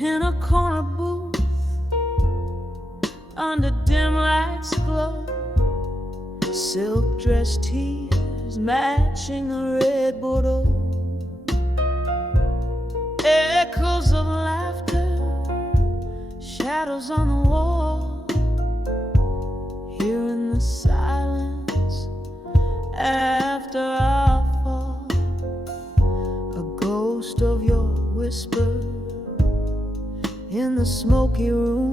in a corner booth under dim lights glow, silk dress tears matching a red bordeaux, echoes of laughter, shadows on the wall, here in the silence after our fall, a ghost of your whisper in the smoky room,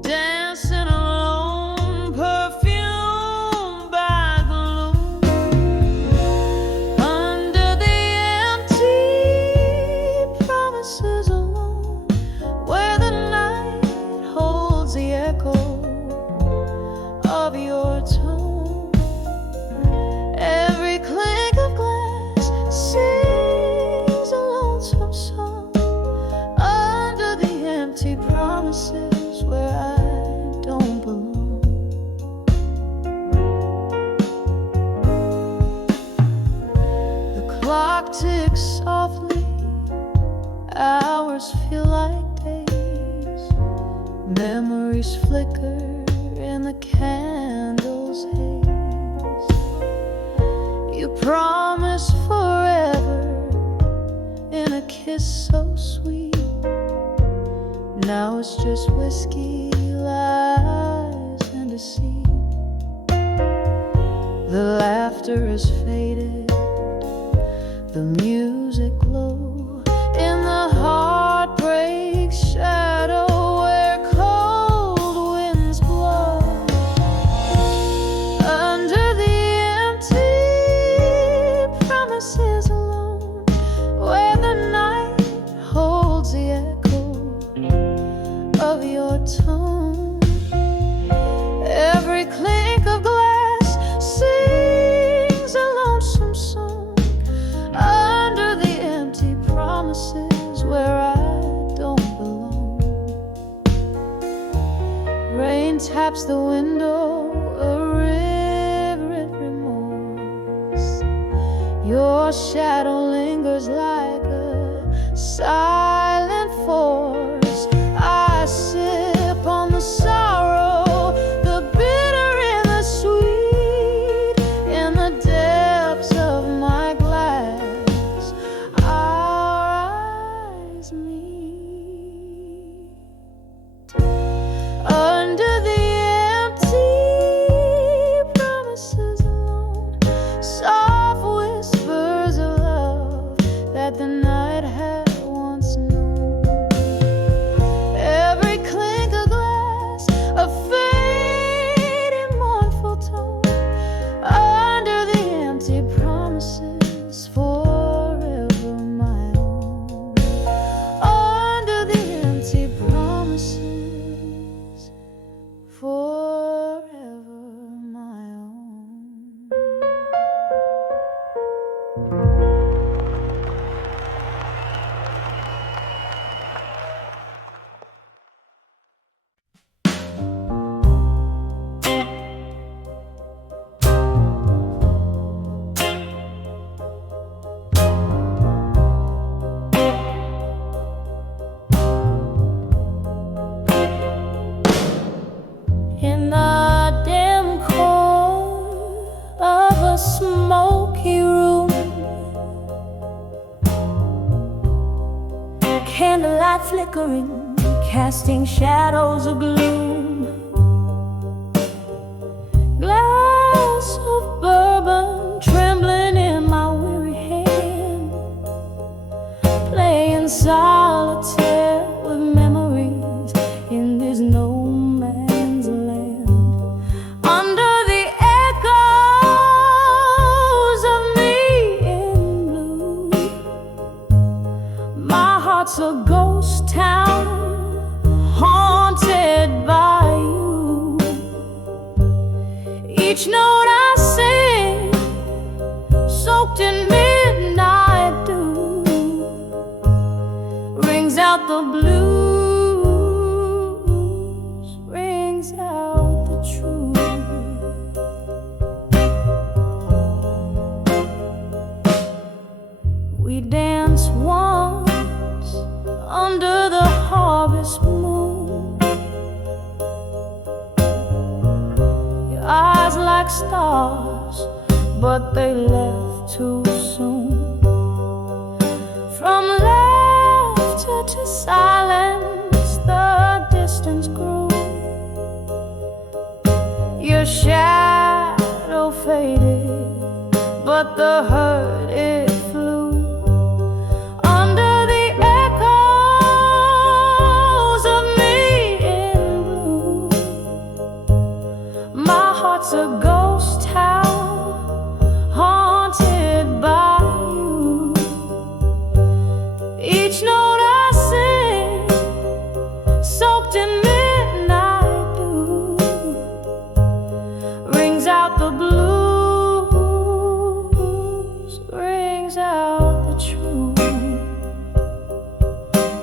dancing alone, perfume by the loom, under the empty promises alone, where the night holds the echo of your tone. Every clink of glass sings a lonesome song under the empty promises where I don't belong. The clock ticks softly, hours feel like days, memories flicker in the candle's haze. You promised forever in a kiss so sweet. Now it's just whiskey, lies, and deceit. The laughter is faded, the music low, in the heartbreak shadow where cold winds blow. Under the empty promises alone, where the night holds the echo of your tone. Every clink of glass sings a lonesome song under the empty promises where I don't belong. Rain taps the window, a river remorse. Your shadow lingers like a silent force. I sip on the sorrow, the bitter and the sweet, in the depths of my glass, our eyes meet. Under the empty promises alone, soft whispers of love that the night had once known. Every clink of glass, a fading mournful tone, under the empty promises forever my own. Under the empty promises forever my own. In the dim core of a smoky room, candlelight flickering, casting shadows of gloom. Glass of bourbon trembling in my weary hand, playing solitaire with memories in this no man's land. Under the echoes of me in blue, my heart's a ghost town haunted by you. Each note I sing, soaked in midnight dew, rings out the blues, rings out the truth. We danced once under but they left too soon. From laughter to silence, the distance grew. Your shadow faded, but the hurt, it flew. Under the echoes of me in blue, my heart's a ghost town haunted by you. Each note I sing, soaked in midnight dew, rings out the blues, rings out the truth.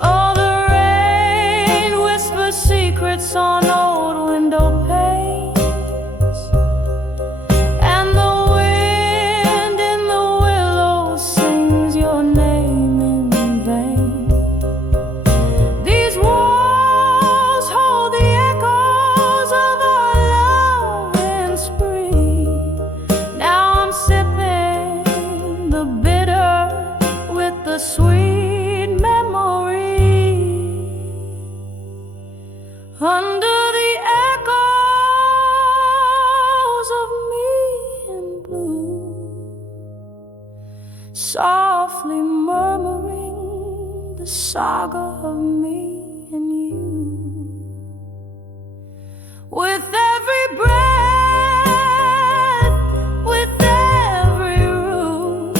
Oh, the rain whispers secrets on old window panes, and the wind in the willows sings your name in vain. These walls hold the echoes of our love in spring. Now I'm sipping the bitter with the sweet memory. Under the echoes of me in blue, softly murmuring the saga of me and you. With every breath, with every room,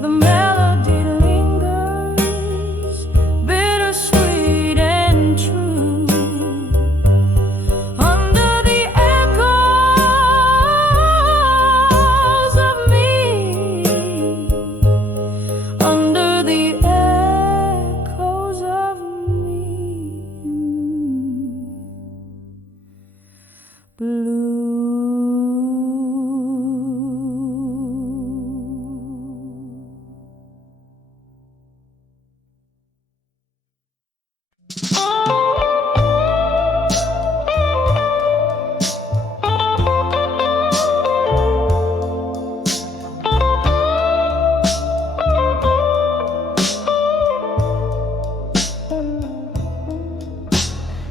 the melody lingers, bittersweet and true. Under the echoes of me, under the echoes of me blue.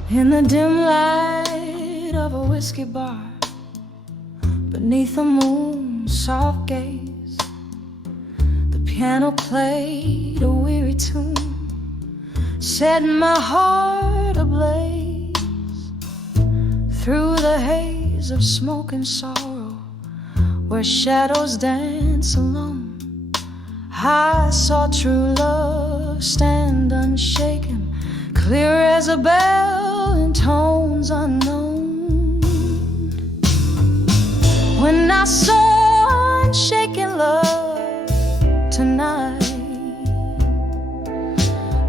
In the dim light of a whiskey bar, beneath the moon's soft gaze, the piano played a weary tune, setting my heart ablaze. Through the haze of smoke and sorrow, where shadows dance alone, I saw true love stand unshaken, clear as a bell in tones unknown. When I saw unshaken love tonight,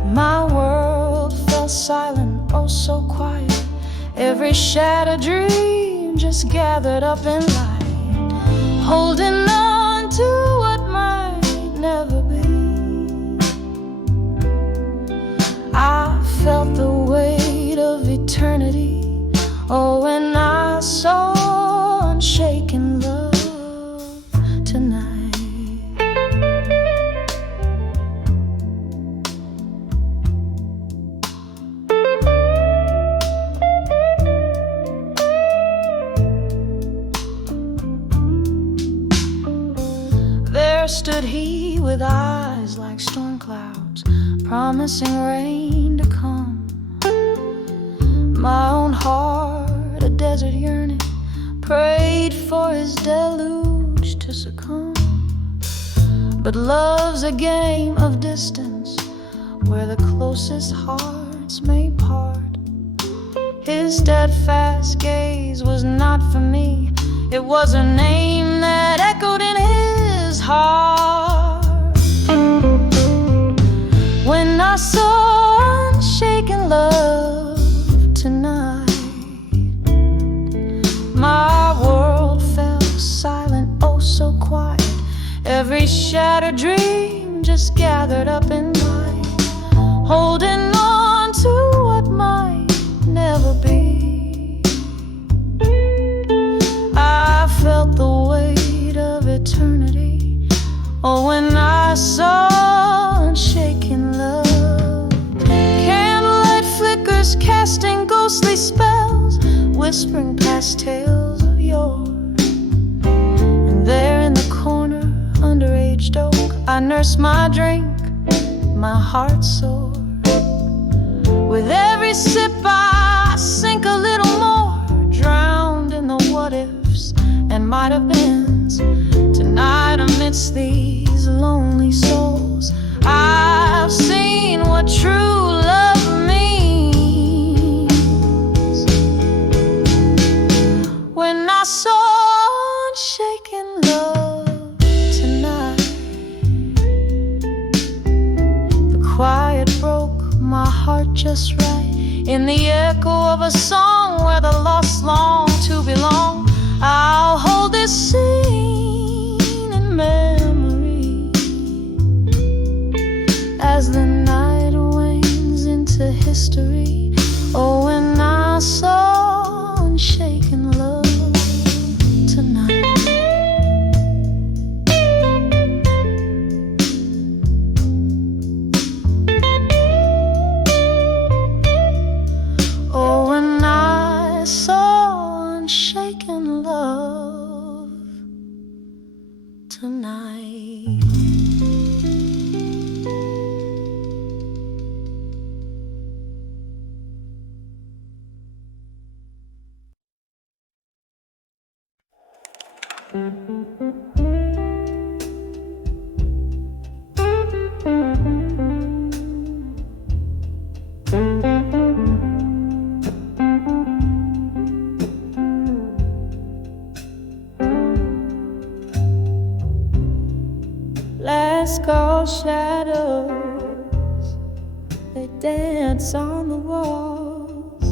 my world fell silent, oh so quiet. Every shattered dream just gathered up in light, holding on to what might never be. I felt the weight of eternity, oh, when I saw unshaken love tonight. There stood he with eyes like storm clouds, promising rain to come. My own heart, a desert yearning, prayed for his deluge to succumb. But love's a game of distance, where the closest hearts may part. His steadfast gaze was not for me, it was a name that echoed in his heart. When I saw unshaken love tonight, my world fell silent, oh so quiet. Every shattered dream just gathered up in light, holding on to what might never be. I felt the weight endless tales of yore. And there in the corner, under aged oak, I nurse my drink, my heart sore. With every sip I sink a little more, drowned in the what-ifs and might-have-beens. Tonight amidst these lonely souls, I've seen what true love means. When I saw unshaken love tonight, the quiet broke my heart just right. In the echo of a song where the lost long to belong, I'll hold this scene in memory as the night wanes into history. Oh, when I saw unshaken love tonight. Oh, when I saw unshaken love tonight. Last call shadows, they dance on the walls,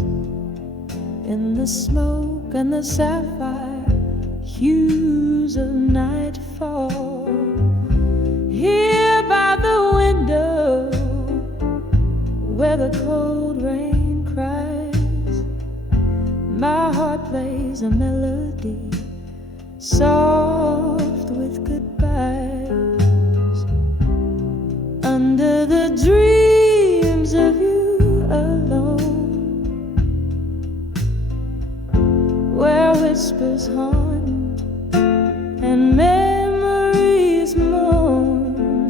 in the smoke and the sapphire hues of nightfall. Here by the window, where the cold rain cries, my heart plays a melody soft with goodbyes. Under the dreams of you alone, where whispers haunt and memories moan,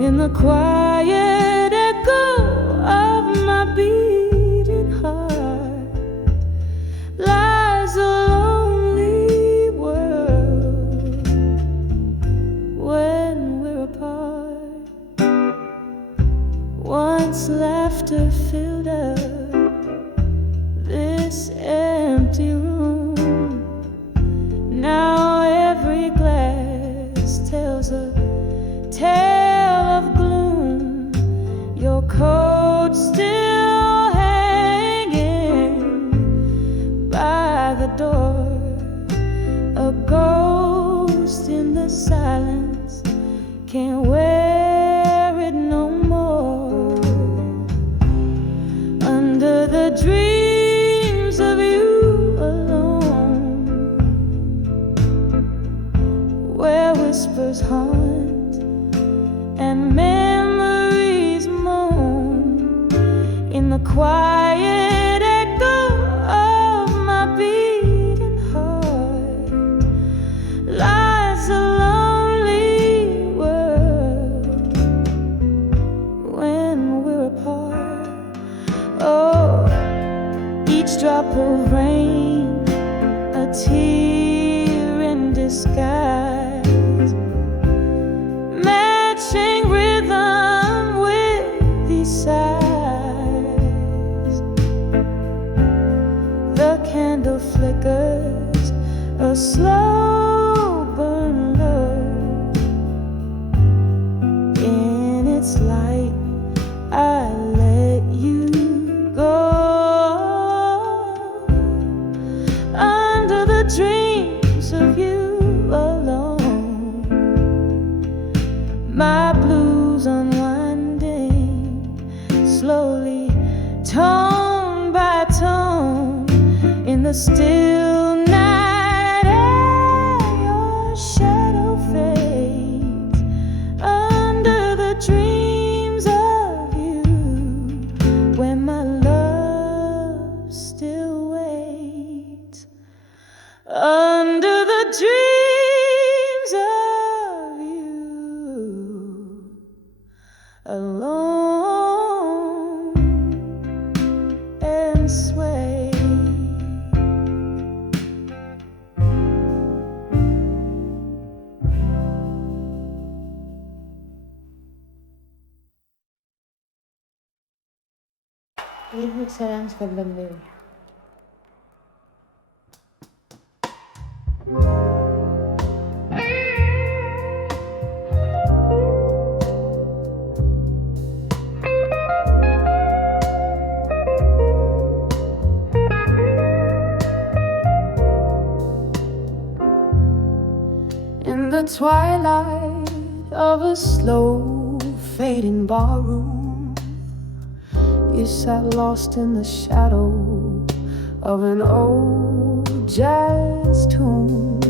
in the quiet echo of my beating heart lies a lonely world when we're apart. Once laughter filled up this empty room, now every glass tells a tale of gloom. Your coat still hanging by the door, a ghost in the silence, can't wear it no more. Under the dreams of you alone, where whispers haunt and memories moan, in the quiet echo of my beating heart lies a lonely world when we're apart. Oh, each drop of rain, a tear in disguise, matching rhythm with these sighs. The candle flickers, a slow burn low. In its light, I let you go. Under the dreams of you alone, my blues unwinding slowly, tone by tone, in the still night air. Your shadow fades under the dreams of you, where my love still waits. Excellence Kabandil. In the twilight of a slow fading barroom, you sat lost in the shadow of an old jazz tune.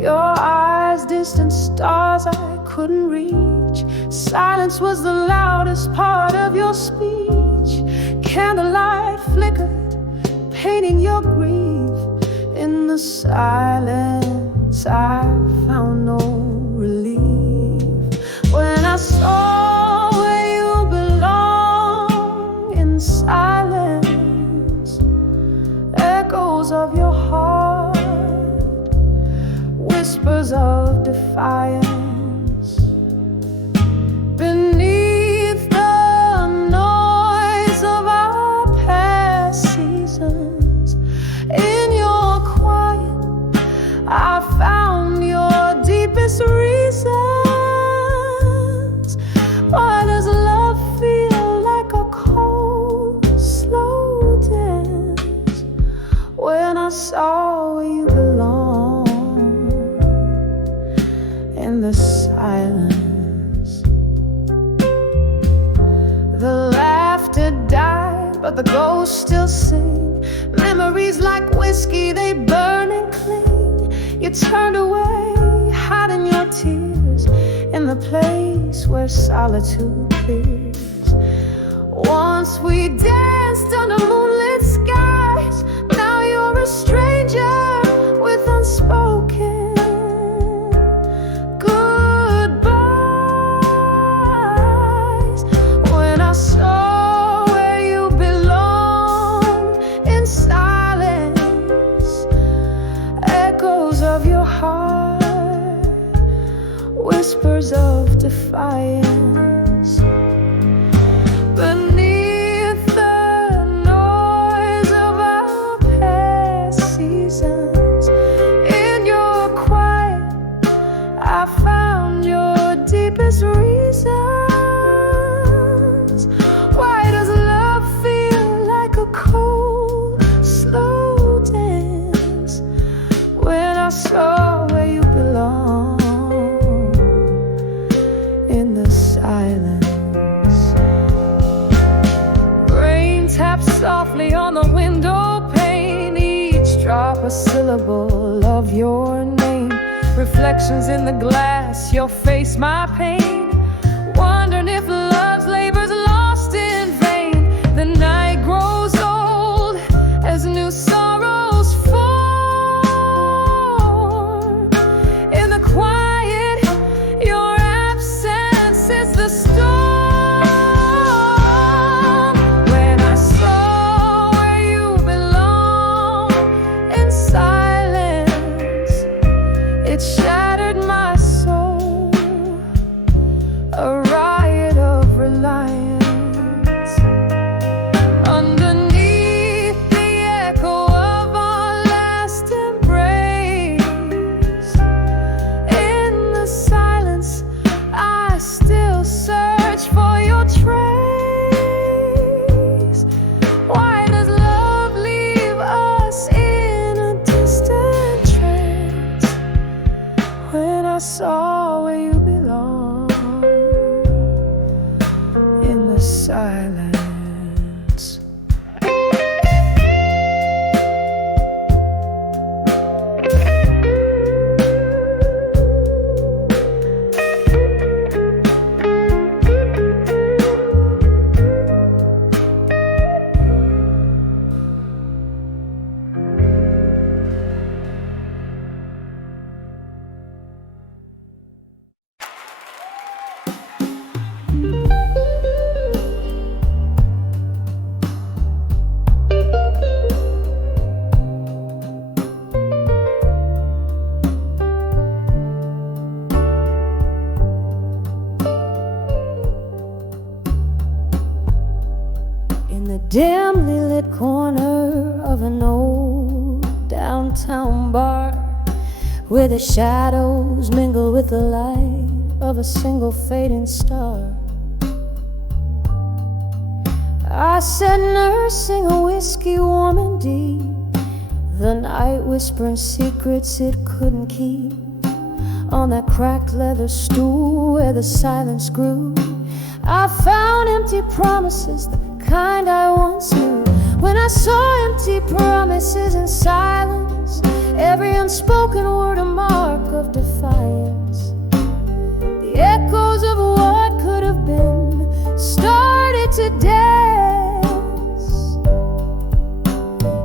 Your eyes, distant stars I couldn't reach. Silence was the loudest part of your speech. Candlelight flickered, painting your grief. In the silence I found no relief. When I saw where you belong, in silence, echoes of your heart, whispers of defiance. Beneath the noise of our past seasons, in your quiet, I found your deepest reasons. Why does love feel like a cold, slow dance? When I saw where you belong, in the silence, the laughter died, but the ghosts still sing. Memories like whiskey, they burn and cling. You turned away, hiding your tears in the place where solitude clears. Once we danced under moonlit skies. Now you're a stranger with unspoken goodbyes. When I saw where you belonged, in silence, echoes of your heart, whispers of defiance. Beneath the noise of our past seasons, in your quiet, I found your deepest reasons. Why does love feel like a cold, slow dance? When I saw where you belong, in the silence. Rain taps softly on the window pane, each drop a syllable of your name. Reflections in the glass, your face, my pain. Wondering if love's labor's lost in vain. The night grows old as new sorrows form. In the quiet, your absence is the storm. When I saw where you belong, in silence, it shattered my soul. A riot of reliance. Underneath the echo of our last embrace, in the silence, I still search for your trace. Why does love leave us in a distant trance? When I saw where you belong, in the silence. dimly lit corner of an old downtown bar, where the shadows mingle with the light of a single fading star. I sat nursing a whiskey warm and deep, the night whispering secrets it couldn't keep, on that cracked leather stool where the silence grew. I found empty promises, the kind I once knew. When I saw empty promises in silence, every unspoken word a mark of defiance. The echoes of what could have been started to dance.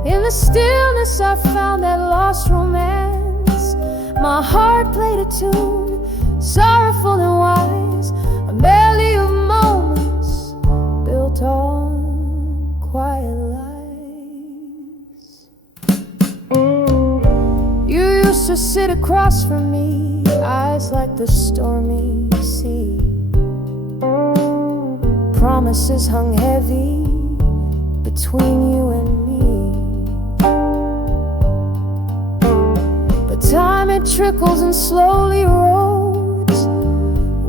In the stillness I found that lost romance. My heart played a tune, sorrowful and wise, a melody of moments built on quiet lies. You used to sit across from me, eyes like the stormy sea. Promises hung heavy between you and me. But time it trickles and slowly rolls,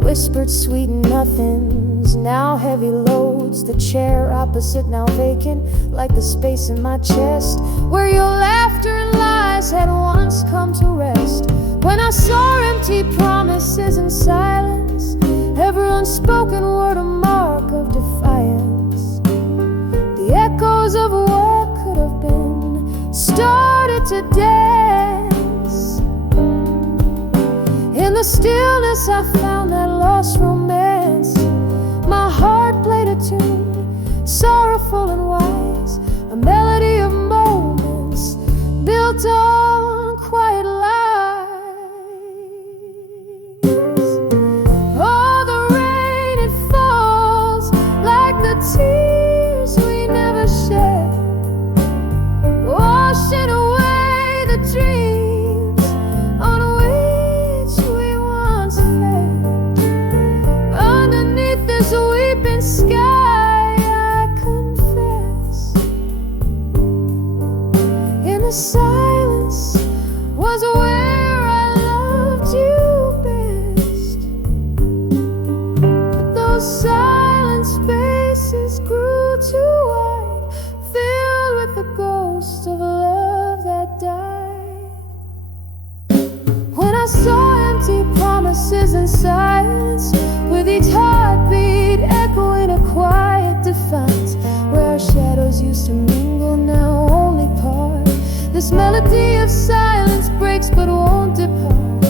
whispered sweet nothings, now heavy loads. The chair opposite now vacant, like the space in my chest where your laughter and lies had once come to rest. When I saw empty promises in silence, every unspoken word a mark of defiance. The echoes of what could have been started to dance. In the stillness I found that lost romance. My heart played a tune, sorrowful and wise, a melody of moments built on quiet lies. Oh, the rain, it falls like the tears we never shed, washing away the dreams on which we once fed. Underneath this weeping sky, I confess, in the silence was where I loved you best. But those silent spaces grew too wide, filled with the ghost of love that died. When I saw empty promises in silence, with each heartbeat echoing a quiet defiance, where our shadows used to mingle now only part. This melody of silence breaks but won't depart.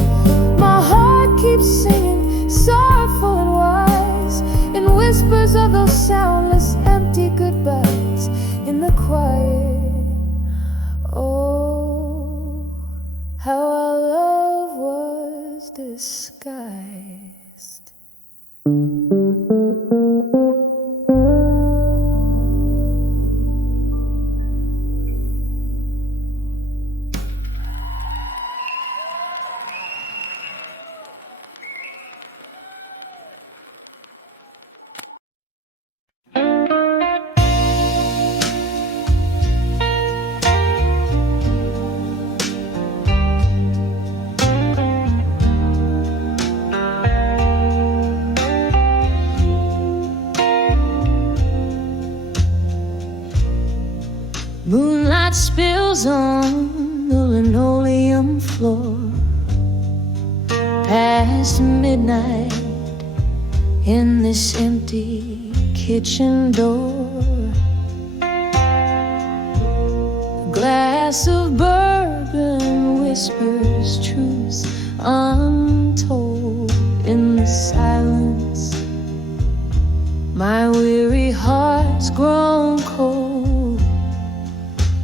My heart keeps singing, sorrowful and wise, in whispers of those soundless empty goodbyes in the quiet. Oh, how our love was disguised. Moonlight spills on the linoleum floor past midnight in this empty kitchen door. A glass of bourbon whispers truths untold in the silence. My weary heart's grown cold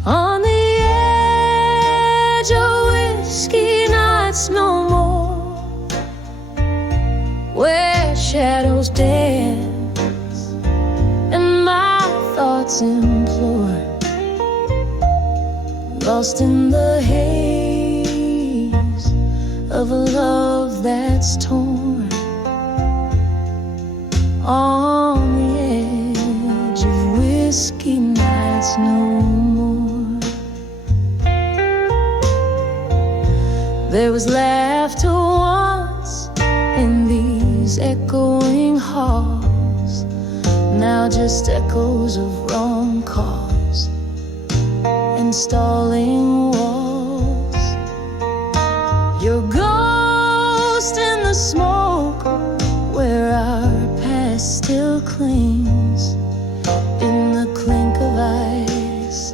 on the edge of whiskey nights no more, where shadows dance and my thoughts implore, lost in the haze of a love that's torn on the edge of whiskey nights. nights no more. There was laughter once in these echoing halls, now just echoes of wrong calls and stalling walls. Your ghost in the smoke where our past still clings, in the clink of ice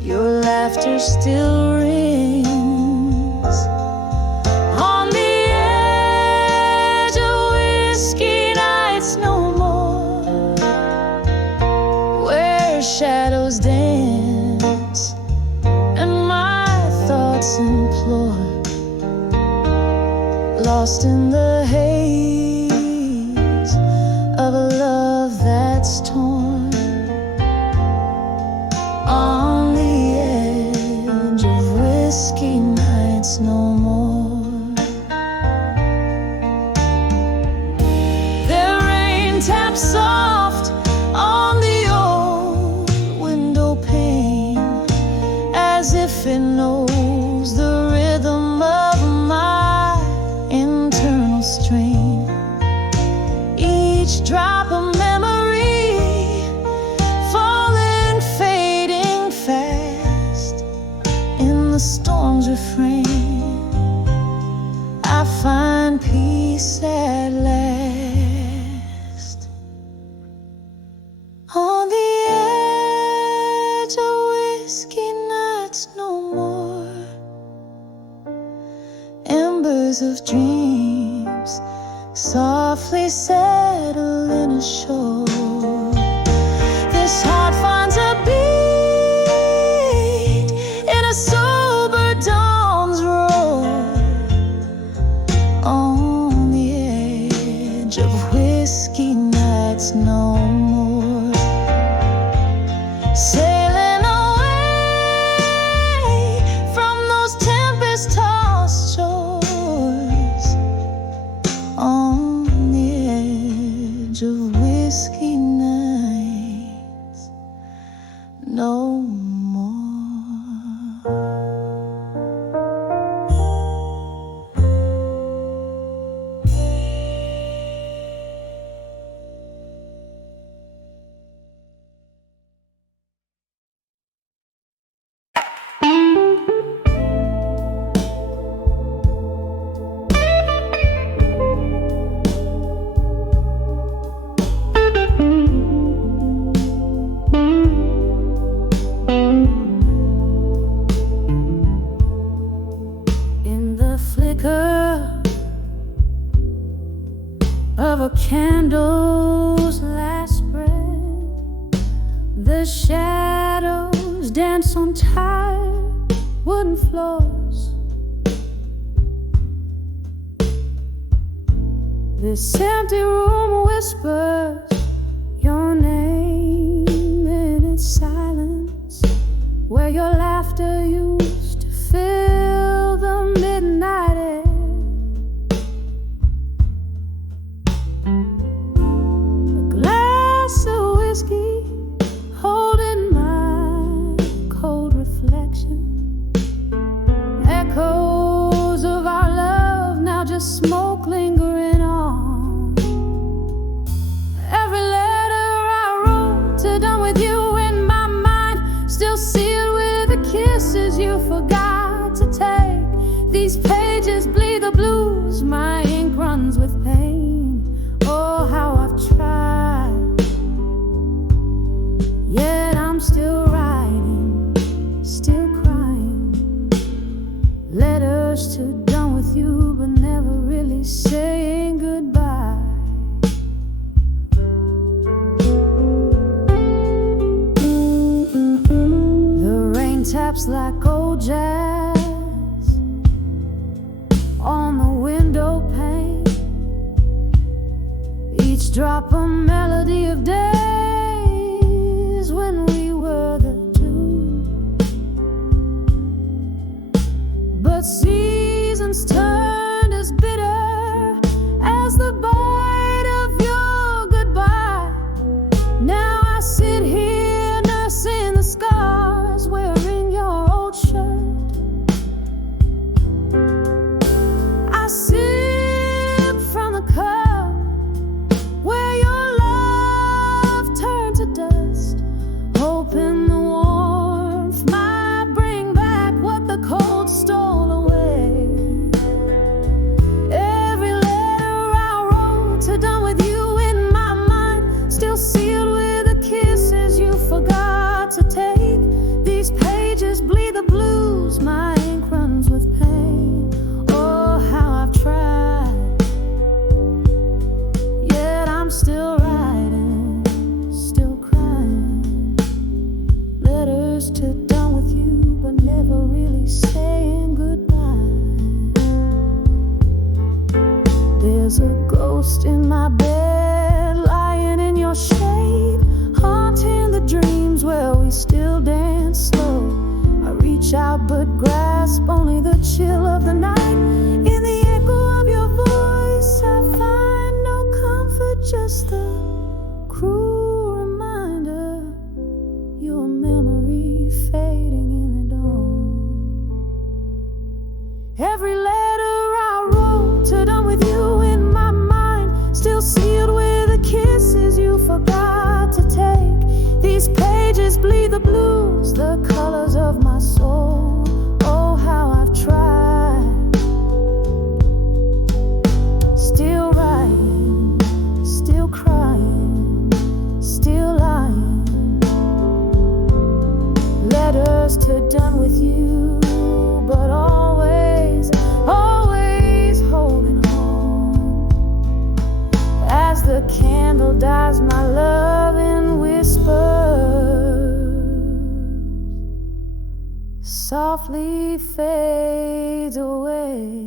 your laughter still rings. On the edge of whiskey nights no more, where shadows dance and my thoughts implore, lost in the haze of a love that's torn. On the edge of whiskey nights no more. Their rain taps soft on the old window pane, as if it knows the rhythm of my internal strain. Each drop of memory falling, fading fast in the storm's refrain. I find peace at last. On the edge of whiskey nights no more, embers of dreams softly settling ashore. This heart finds a beat in a sober dawn's roar. On the edge of whiskey nights no more, sailing away from those tempest-tossed shores. On the edge of whiskey nights no more. In the flicker of a candle's last spread, the shadows dance on tired wooden floors. This empty room whispers your name in its silence, where your laughter used to fill the midnight air. A glass of whiskey holding my cold reflection, echoes of our love now just smoke lingering on. Every letter I wrote to done with you in my mind, still sealed with the kisses you forgot to take. These pages bleed the blues, my ink runs with pain. Oh, how I've tried, yet I'm still writing, still crying. Letters to done with you, but never really saying goodbye. The rain taps like old jazz on the window pane, each drop a melody of days when we were the two. But seasons turned as bitter as the bite of your goodbye. Now I sit here nursing still sealed with the kisses you forgot to take. These pages bleed the blues, my ink runs with pain. Oh, how I've tried, yet I'm still writing, still crying. Letters to done with you, but never really saying goodbye. There's a ghost in my bed, lying in your shade, haunting the dreams where we still dance slow. I reach out but grasp only the chill of the night. In the echo of your voice I find no comfort, just the cruel reminder, your memory fading in the dawn. Every letter I wrote to done with you in my mind, still sealed with the kisses you forgot to take. These pages bleed the blues, the colors of my soul. Oh, how I've tried, still writing, still crying, still lying. Letters to done with you, but always, always holding on. As the candle dies, my love in whispers softly fades away.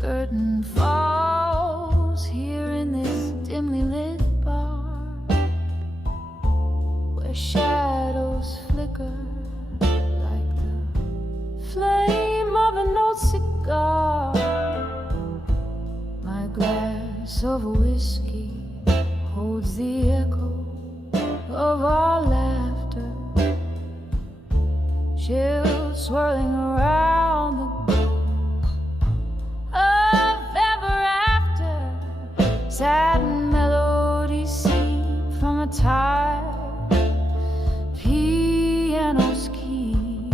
Curtain falls here in this dimly lit bar, where shadows flicker like the flame of an old cigar. My glass of whiskey holds the echo of our laughter, chills swirling around the sad melodies seep from a tired piano's keys,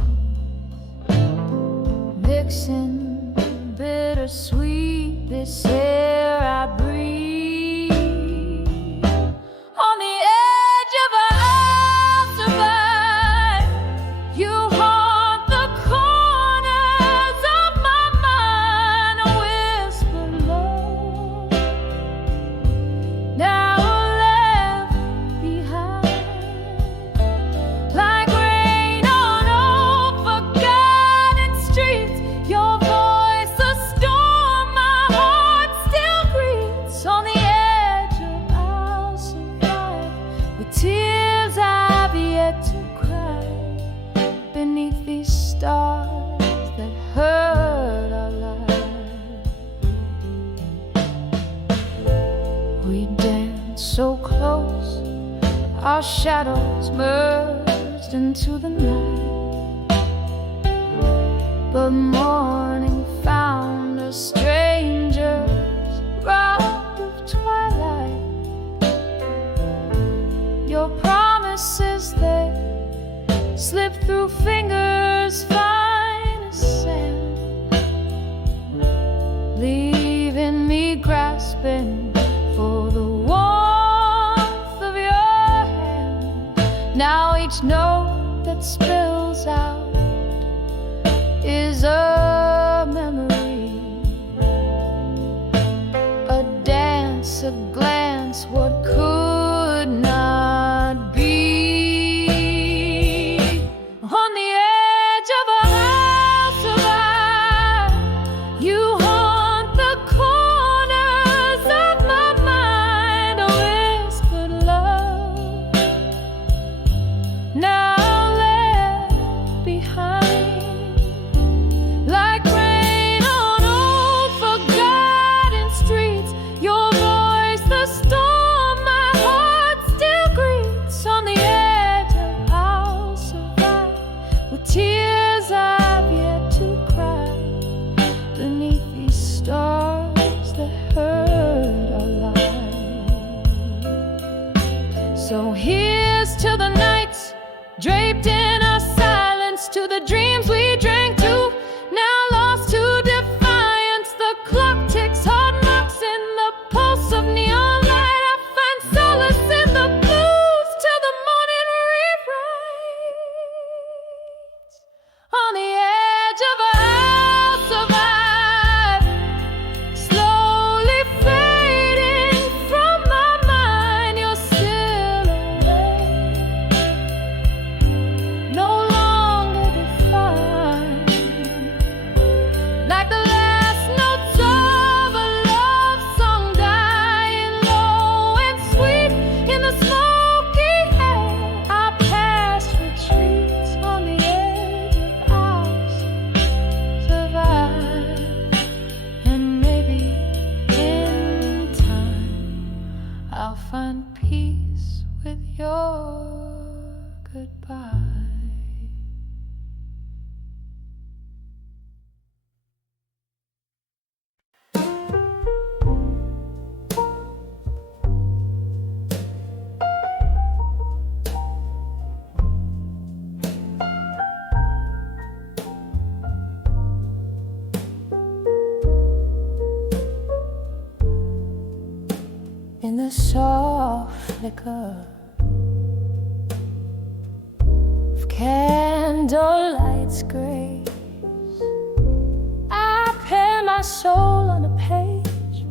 mixing bittersweet this air I breathe. On the edge of I'll survive, you haunt the corners of my mind, a whisper love now left behind, like rain on old forgotten streets. Your voice a storm my heart still greets. On the edge of I'll survive, with tears I've yet to cry, beneath these stars that hurt our lives. We dance so close, our shadows merged into the night, but morning found us strangers, robbed of twilight. Your promises, they slip through fingers fine as sand, leaving me grasping for the warmth of your hand. Now each note that spills out is a memory, a dance, a glance, what could not be. On the edge of I'll survive, you haunt the corners of my mind, a whispered love now left behind, like rain on old forgotten streets. Your voice, the storm my So here's to the nights draped in our silence, to the dreams we drank to, now lost to defiance. The clock ticks, hard knocks in the pulse of neon light. I find solace in the blues till the morning rewrites. On the edge of a house of ice, slowly fading from my mind. You're still away, no longer defined, like the last notes of a love song dying low and sweet in the smoky air. Our past retreats on the edge of ours survive, and maybe in time I'll find peace with your goodbye. In the soft flicker of candlelight's grace, I pen my soul on a page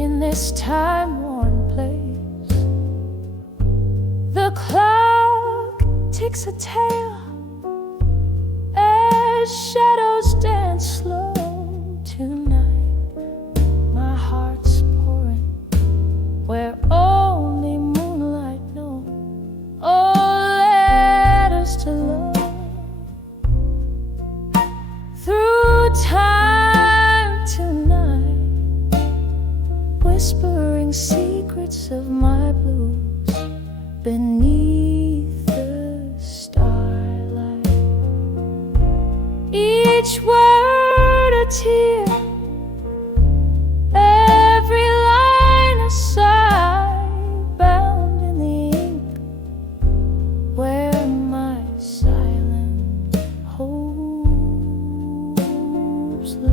in this time-worn place. The clock ticks a tale as shadows dance slow tonight. My heart's pouring where only moonlight knows. Oh, letters to love through time tonight, whispering secrets of my blues beneath the starlight. Each word a tear, every line a sigh, bound in the ink where my silent hopes lie.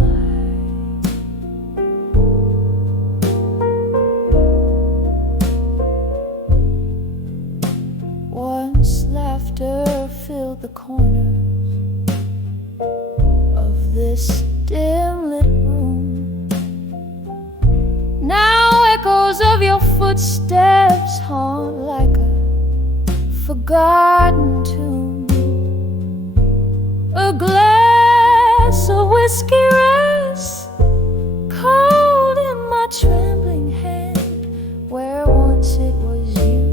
Once laughter filled the corners of this dim lit room. Now echoes of your footsteps haunt like a forgotten tune. A glass of whiskey rests cold in my trembling hand, where once it was you,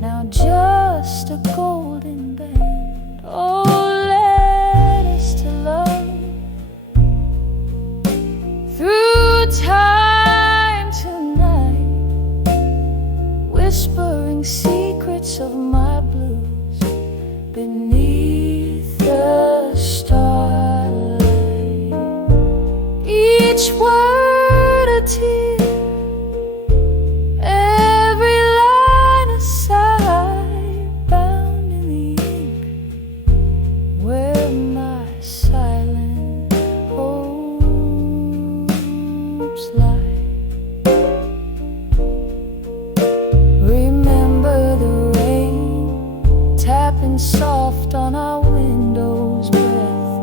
now just a golden band. Oh, letters to love through time tonight, whispering secrets of my blues beneath the starlight. Each word a tear, every line a sigh, bound in the ink where my silent hopes lie. Remember the rain tapping soft on our window's breath,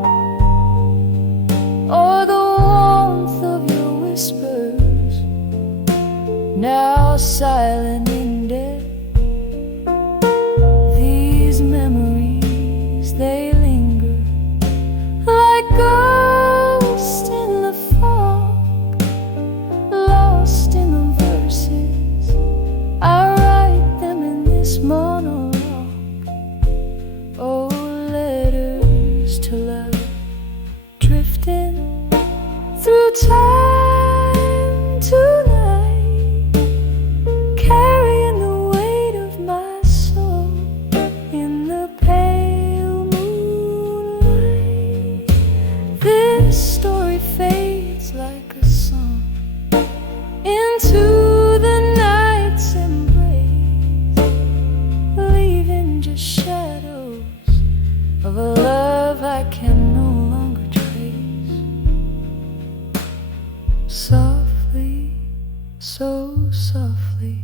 or the warmth of your whispers, now silent in death. These memories, they linger like ghosts in the fog, lost in the verses. I write them in this monologue. Oh, letters to love, drifting through time tonight, carrying the weight of my soul in the pale moonlight. This story fades like a song into the night. Softly, so softly,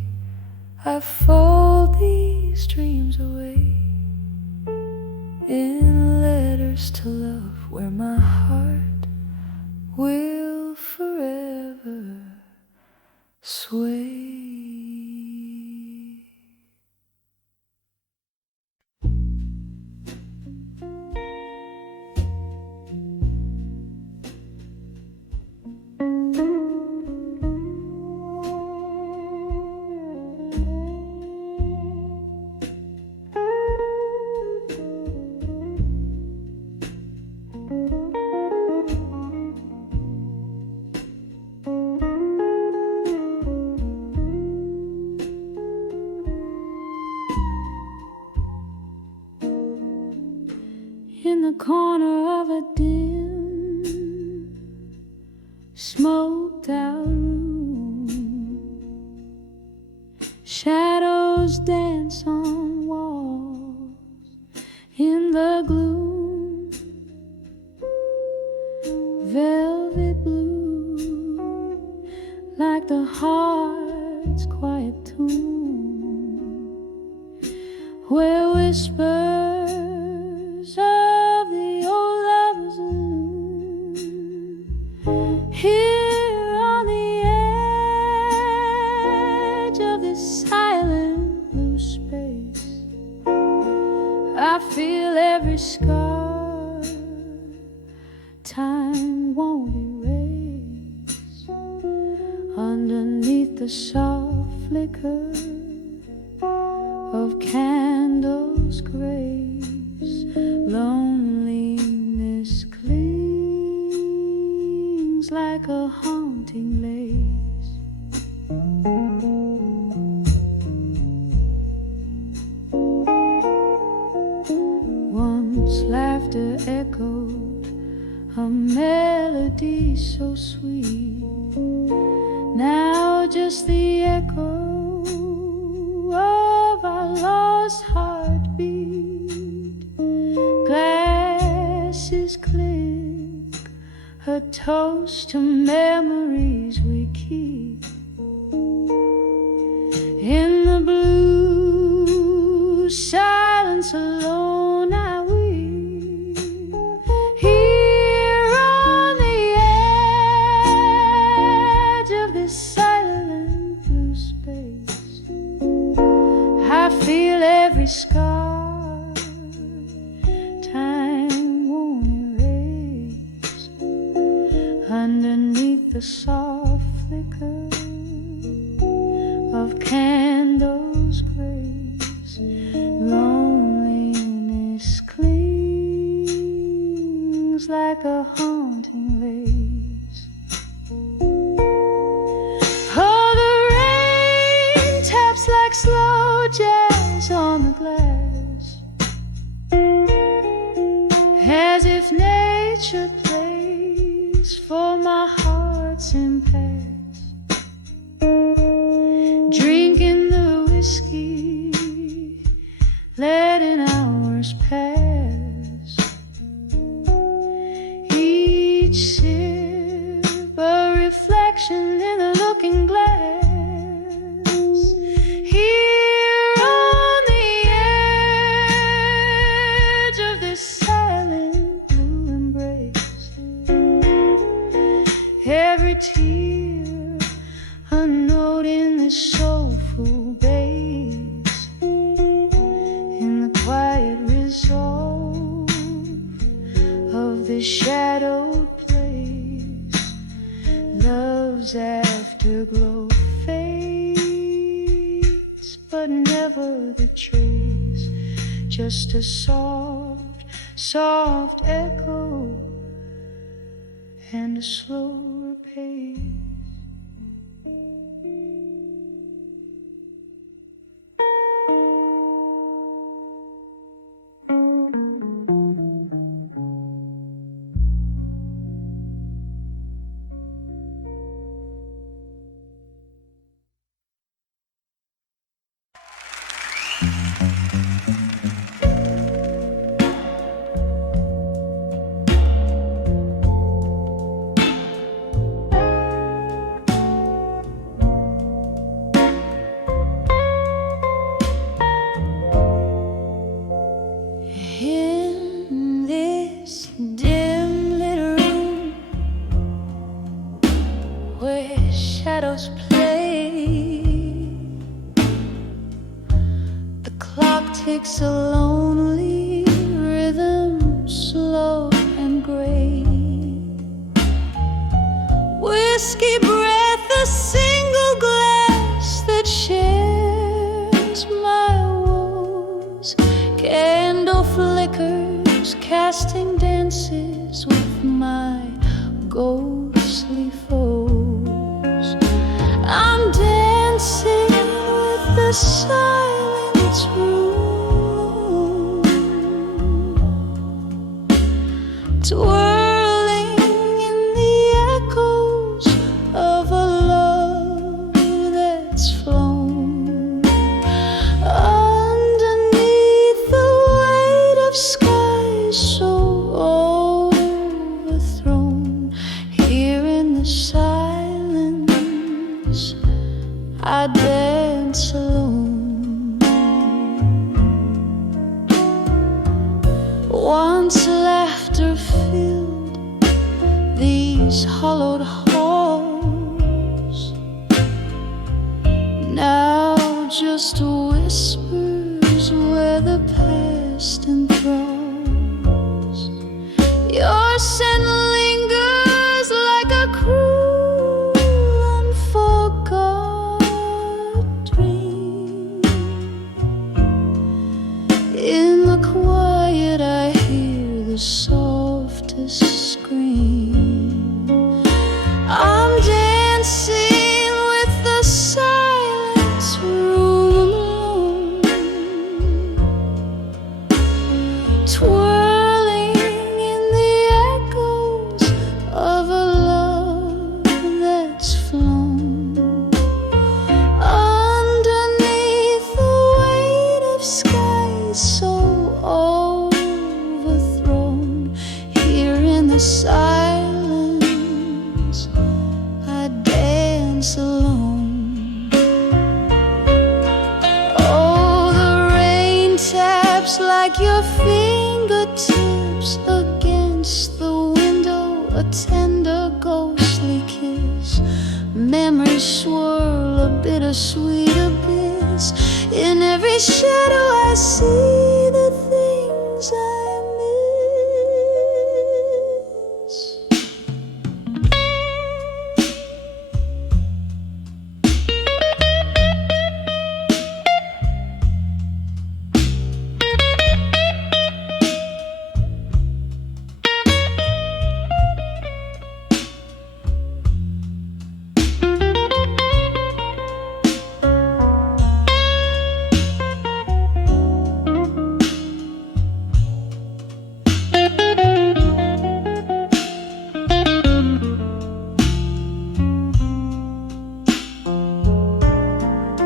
I fold these dreams away in letters to love, where my heart will forever sway. In the corner of a dim, smoked out room, shadows dance on walls in the gloom, velvet blue, like the heart's quiet tomb, where whispers of the old lovers loom. Here on the edge of this silent blue space, I feel every scar time won't erase. Underneath the soft flicker of candles' grace, loneliness clings like a haunting lace. Once laughter echoed a melody so sweet, now just the echo of our lost heartbeat. Glasses clink, a toast to memories we keep. In the blue silence alone I weep. Here on the edge of this silent blue space, I feel every scar time won't erase. Underneath the soft flicker of candles' grace, loneliness clings like a haunting lace. Oh, the rain taps like slow jazz on the glass, as if nature plays for my heart's impasse. Drinking the whiskey, letting hours pass. Each sip a reflection in the looking glass. Here on the edge of this silent blue embrace, every tear a note in the soulful bass. In the quiet resolve of this shadowed place, love's afterglow fades, but never the trace. Just a soft, soft echo and a slower pace. where shadows play. The clock ticks a lonely rhythm, slow and gray. Whiskey breath, a single glass that shares my woes. Candle flickers, casting dances with my ghostly foes. I'm dancing with the silence room, twirling in the echoes of a love that's flown. Underneath the weight of skies so overthrown, here in the silence I dance alone. Once laughter filled these hollowed halls, now just whispers where the past enthralls. Your scent lingers like a cruel, unforgot dream. In the quiet I hear the softest scream. I'm dancing with the silence room alone, twirling in the echoes of a love that's flown. Underneath the weight of skies so overthrown, here in the silence I dance alone. Oh, the rain taps like your fingertips against the window, a tender ghostly kiss. Memories swirl, a bittersweet abyss. In every shadow I see the things I miss.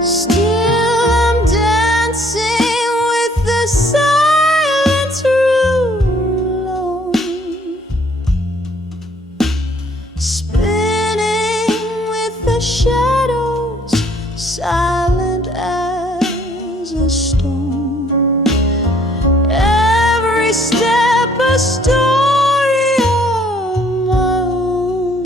Still I'm dancing with the silence room alone, spinning with the shadows, silent as a stone. Every step a story of my own.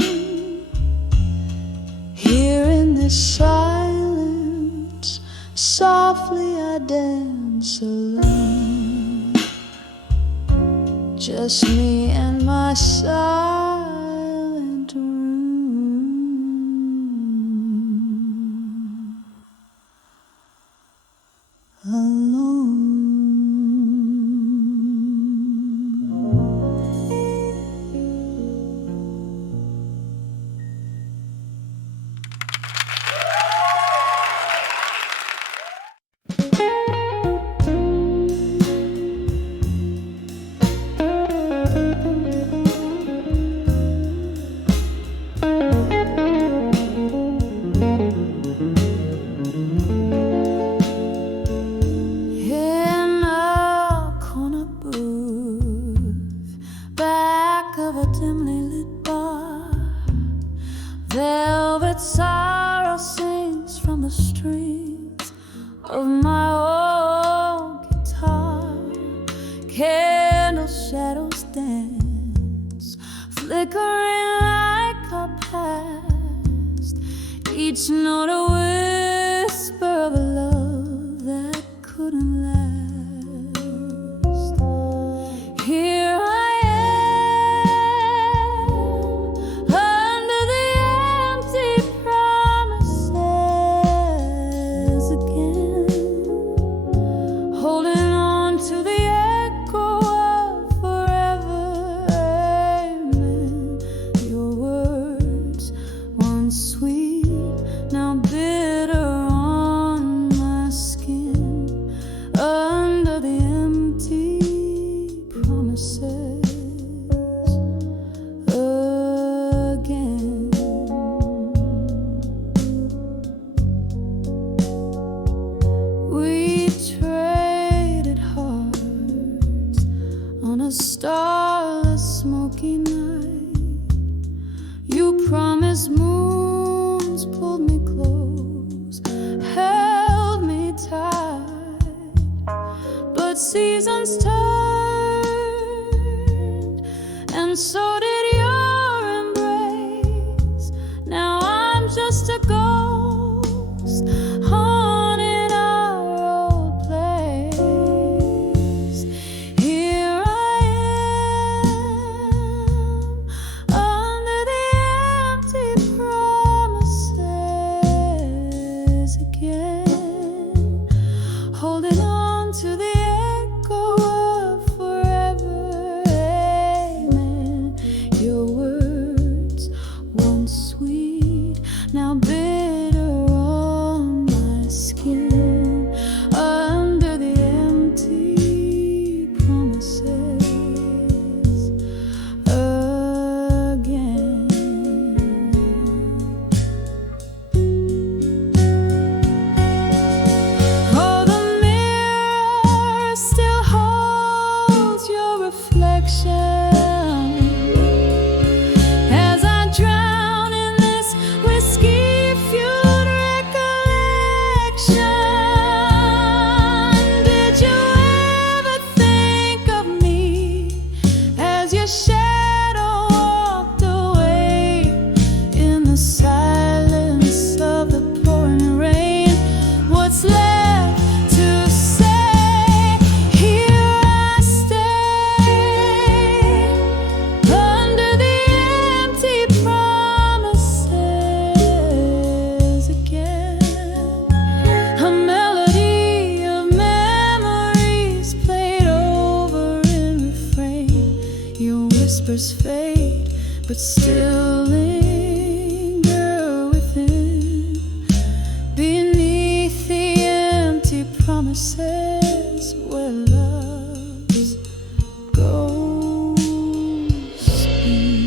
Here in this silence, softly I dance alone. Just me and my silent room alone. In a corner booth, back of a dimly lit bar, velvet sorrow sings from the strings of my old guitar. Candle shadows dance, flickering like a past. It's not a whisper of a love that couldn't last. Here I am under the empty promises again, holding on to the echo of forever. Amen. Your words, once sweet, now bitter on my skin, under the empty promises again. We traded hearts on a starless, smoky night. You promised moons, pulled me close, held me tight. But seasons turned, and so did your embrace. Now I'm just a ghost haunting our old place. Here I am under the empty promises again, holding on to the echo of forever. Amen. Your words, once sweet, now bitter on my skin, under the empty promises again. Oh, the mirror still holds your reflection as I drown in this whiskey-fueled recollection. Did you ever think of me as your shadow walked away in the silence of the pouring rain? What's left to say? Here I stay under the empty promises again. A melody of memories played over in refrain. Your whispers fade, but still linger within, beneath the empty promises where love's ghost spins.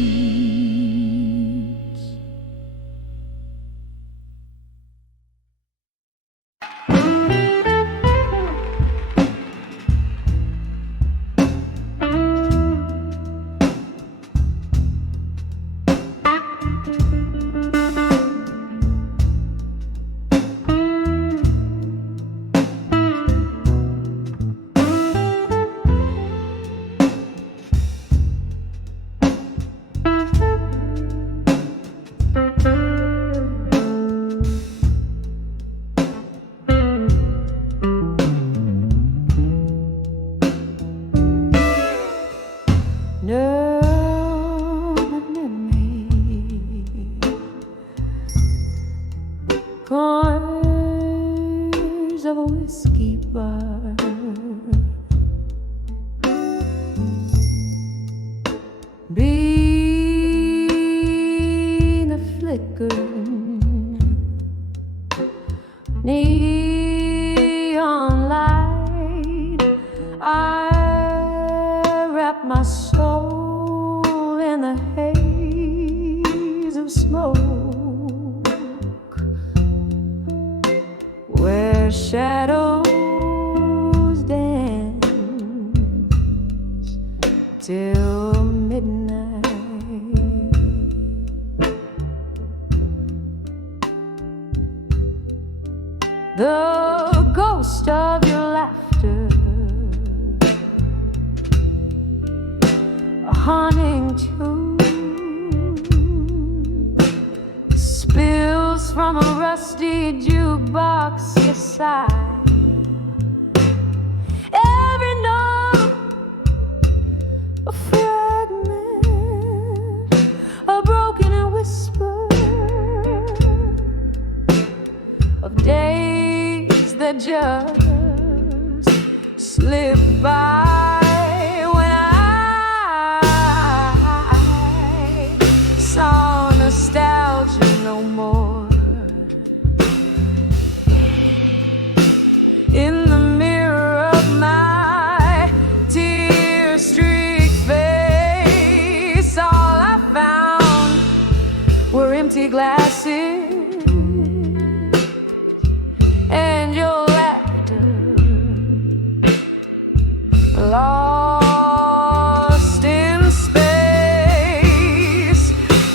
No, not memory. Corners of a whiskey bar, being a flickering neon light. I wrap my soul in the haze of smoke, where shadows dance till midnight. The ghost of your laughter, a haunting tune, spills from a rusty jukebox you sigh. Every note a fragment, a broken whisper of days that just slip by. When I saw nostalgia no more in the mirror of my tear-streaked face, all I found were empty glasses and your laughter, lost in space.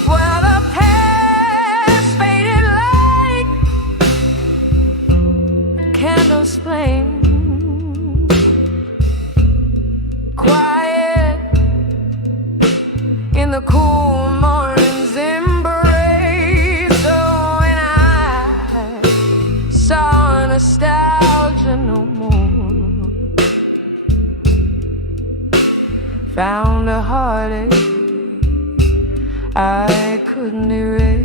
Well, the past faded like candles flame, quiet in the cool morning's embrace. So when I saw nostalgia no more, found a heartache I couldn't erase.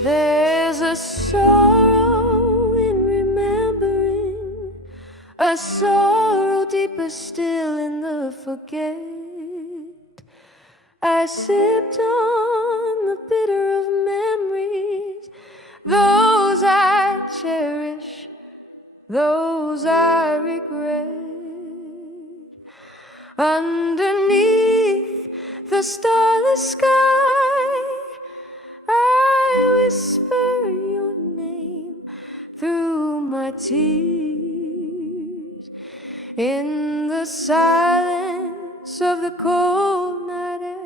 There's a sorrow in remembering, a sorrow deeper still in the forget. I sipped on the bitter of memories, those I cherish, those I regret. Underneath the starless sky, I whisper your name through my tears. In the silence of the cold night air,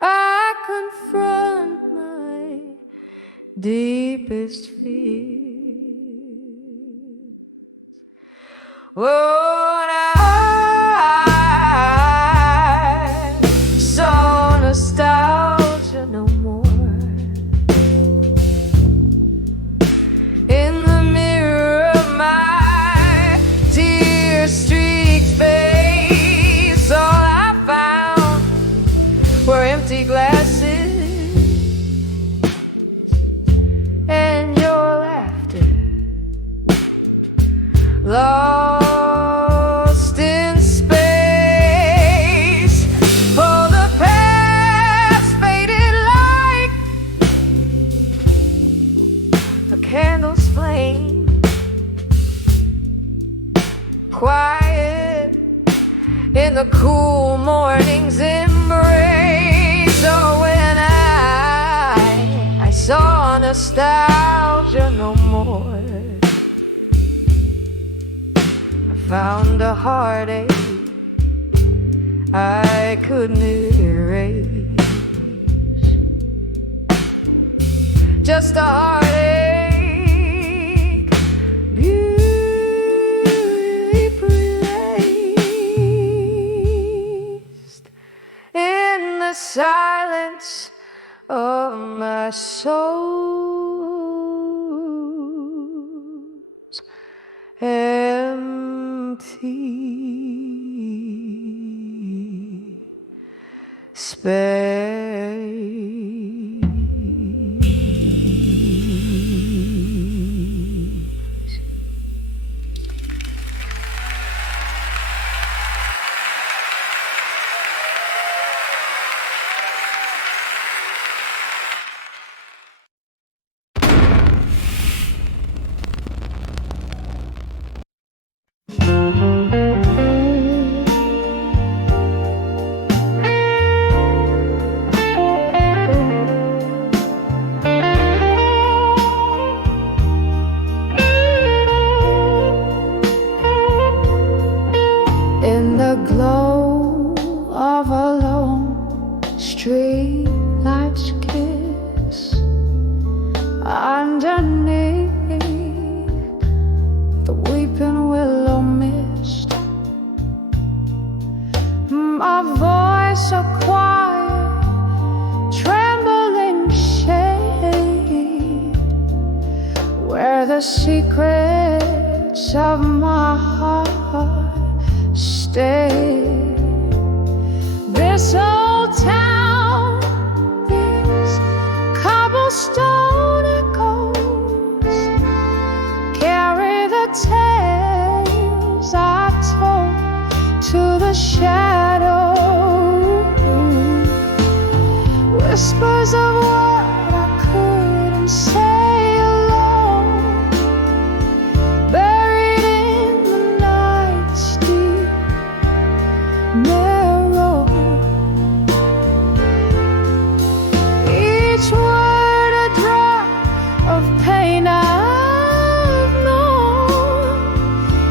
I confront my deepest fears. Oh, and I saw nostalgia no more in the mirror of my tear-streaked face. All I found were empty glasses and your laughter, lost in space. For the past faded like a candle's flame, quiet in the cool morning's embrace. So when I saw nostalgia no more, found a heartache I couldn't erase. Just a heartache beautifully placed in the silence of my soul's empty space. streetlight's kiss underneath the weeping willow mist. My voice a quiet, trembling shade, where the secrets of my heart stay. This old town, these cobblestone echoes carry the tales I told to the shadow. Whispers of what I couldn't say alone, buried in the night's deep narrow. Each word a drop of pain I've known,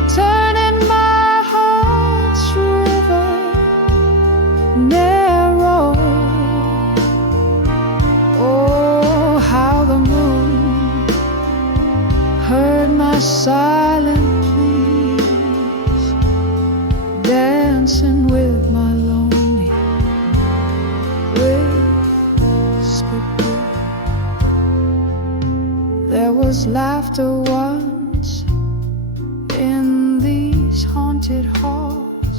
turning my heart's river narrow. Oh, how the moon heard my silent pleas, dancing with my lonely whispered breath. There was laughter once in these haunted halls.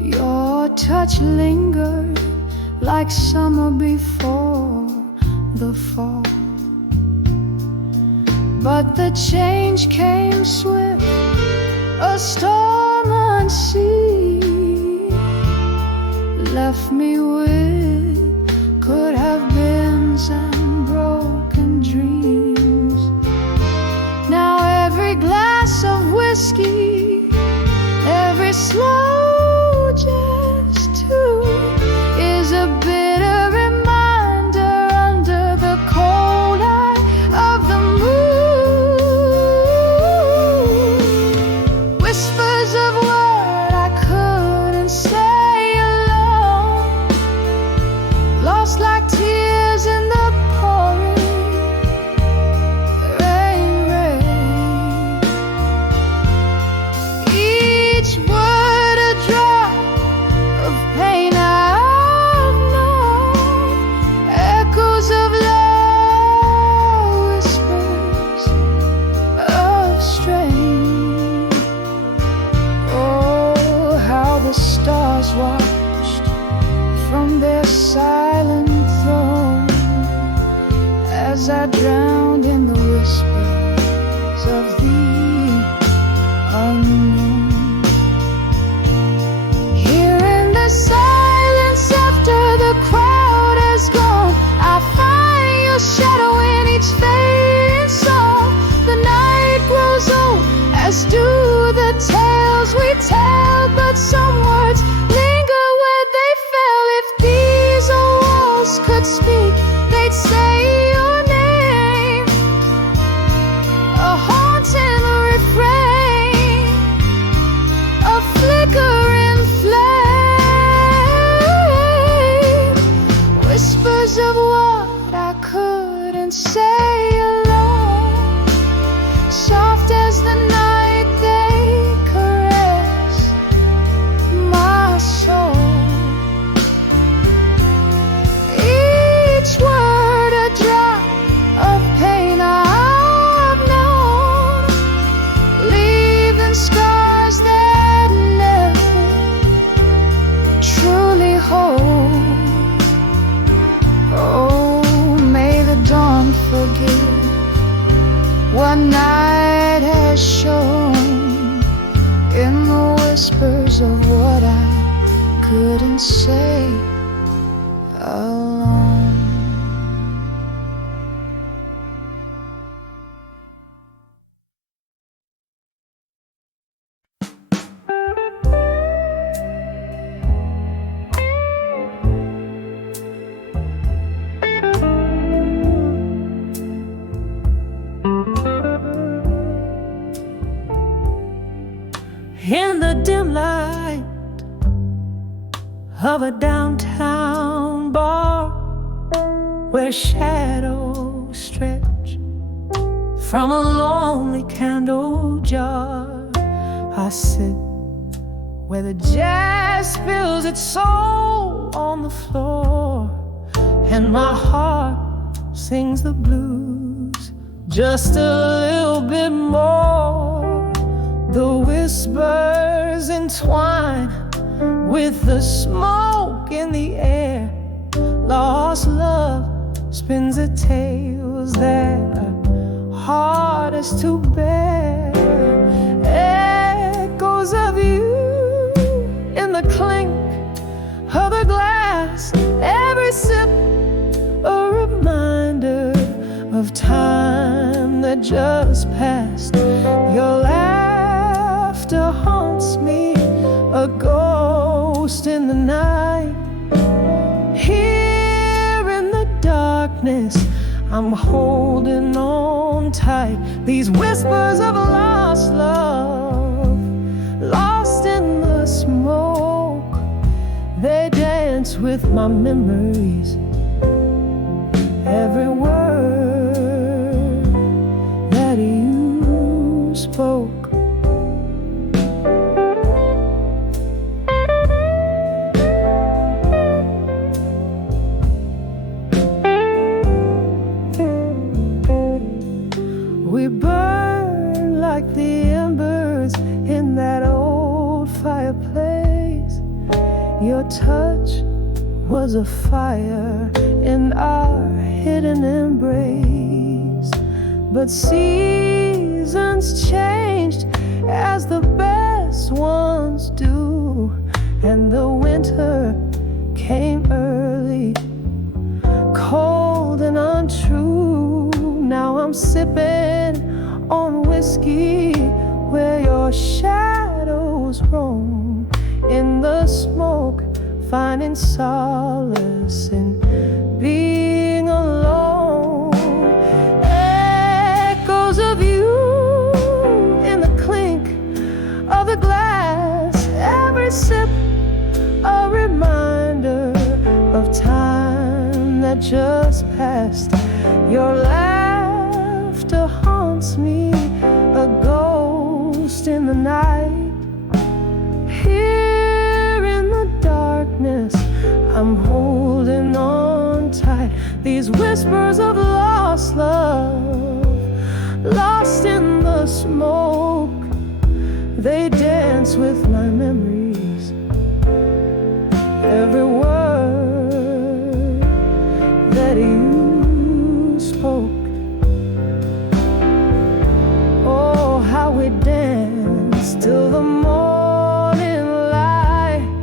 Your touch lingered like summer before the fall. But the change came swift, a storm unseen, left me with could have beens and broken dreams. Now every glass of whiskey, every slow jazz tune is a bitter reminder under the cold eye of the moon. Whispers of what I couldn't say alone, lost like tears in the pouring rain. Each word a drop of pain I've known, echoes of love, whispers of strain. Oh, how the stars watched from their silent throne as I drowned in the whispers of the unknown. Here in the silence after the crowd has gone, I find your shadow in each fading song. The night grows old, as do the tales we tell, but some words linger where they fell. If these old walls could speak, they'd say your name, a haunting refrain, a flickering flame. Whispers of what I couldn't say alone, soft as the night they caress my soul. Each word a drop of pain I've known, leaving scars that never truly hold. Oh, may the dawn forgive what night has shown in the whispers of what I couldn't say alone. In the dim light of a downtown bar, where shadows stretch from a lonely candle jar. I sit where the jazz spills its soul on the floor, and my heart sings the blues just a little bit more. The whispers entwine with the smoke in the air. Lost love spins the tales that are hardest to bear. Echoes of you in the clink of the glass, every sip a reminder of time that just passed. Your laughter haunts me, a ghost in the night. Here in the darkness, I'm holding on tight. These whispers of lost love, lost in the smoke, they dance with my memories. Every word that you spoke. We burn like the embers in that old fireplace. Your touch was a fire in our hidden embrace. But seasons changed as the best ones do, and the winter came early, cold and untrue. Now I'm sipping on whiskey where your shadows roam, in the smoke finding solace in being alone. Echoes of you in the clink of the glass, every sip a reminder of time that just passed. Your laughter haunts me, a ghost in the night. Here in the darkness, I'm holding on tight. These whispers of lost love, lost in the smoke, they dance with my memories. Every word that you spoke. Oh, how we danced till the morning light.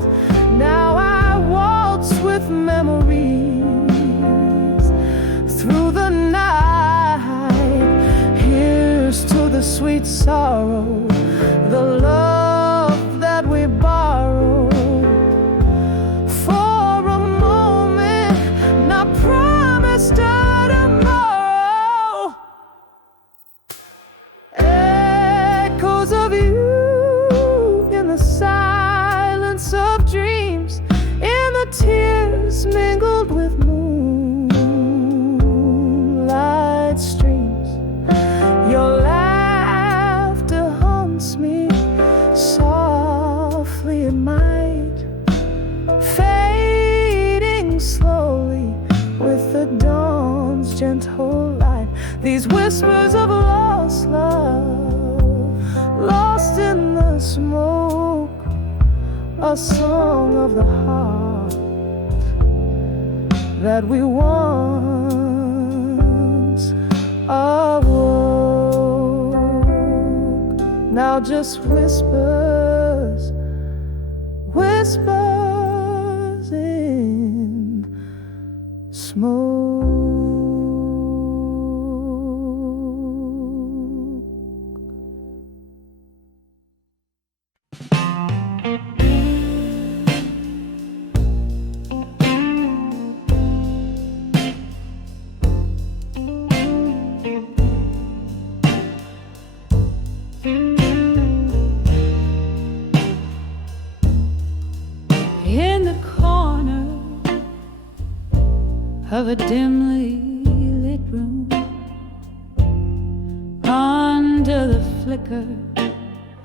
Now I waltz with memories through the night. Here's to the sweet sorrow, the love that we borrowed for a moment, not promised a tomorrow. Echoes of you in the silence of dreams, in the tears mingled with moonlight streams. Your laughter haunts me softly at night, fading slowly with the dawn's gentle light. These whispers of lost love, lost in the smoke, a song of the heart that we once awoke. Now just whispers, whispers in smoke. In the corner of a dimly lit room, under the flicker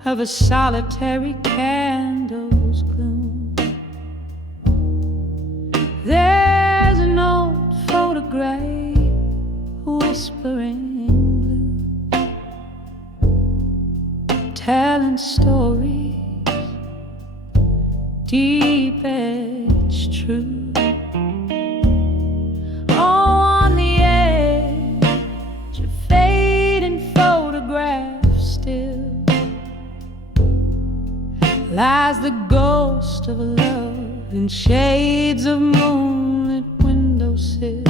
of a solitary candle's gloom. There's an old photograph whispering blue, telling stories deep edged true. On the edge of fading photographs still lies the ghost of a love in shades of moonlit windowsill.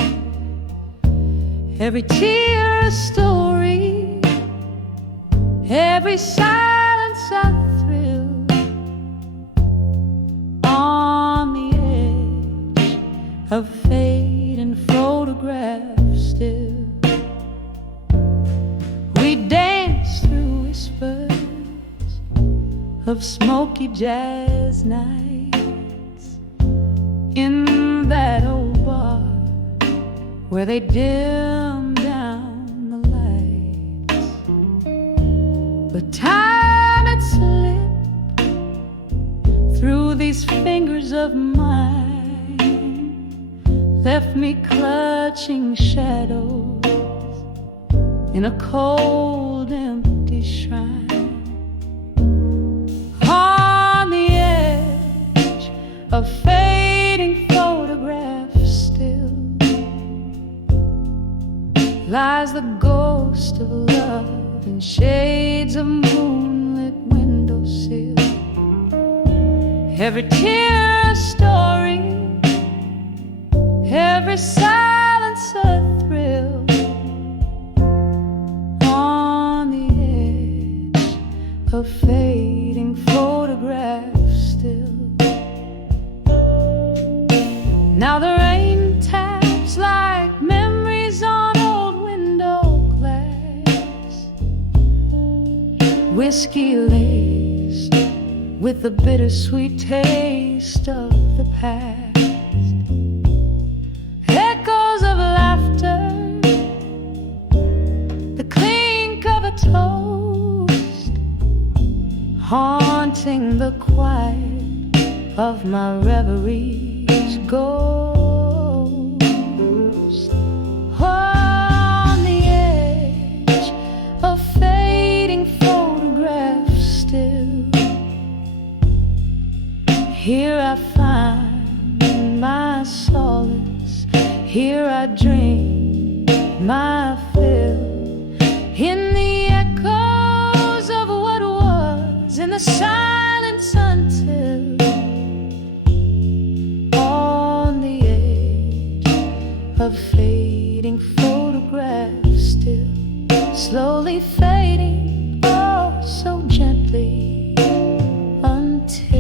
Every tear a story, every silence a thrill. On the edge of fading photographs still, we dance through whispers of smoky jazz nights in that old bar where they dim down the lights. But time had slipped through these fingers of mine, left me clutching shadows in a cold, empty shrine. On the edge of fading photographs still lies the ghost of love in shades of moonlit windowsill. Every tear a story, every silence a thrill. On the edge of fading photographs still. Now the rain taps like memories on old window glass, whiskey laced with the bittersweet taste of the past. Echoes of laughter, the clink of a toast, haunting the quiet of my reverie's ghost. On the edge of fading photographs still, here I find my solace, here I drink my fill, in the echoes of what was, in the silence until. On the edge of fading photographs still, slowly fading, oh so gently, until.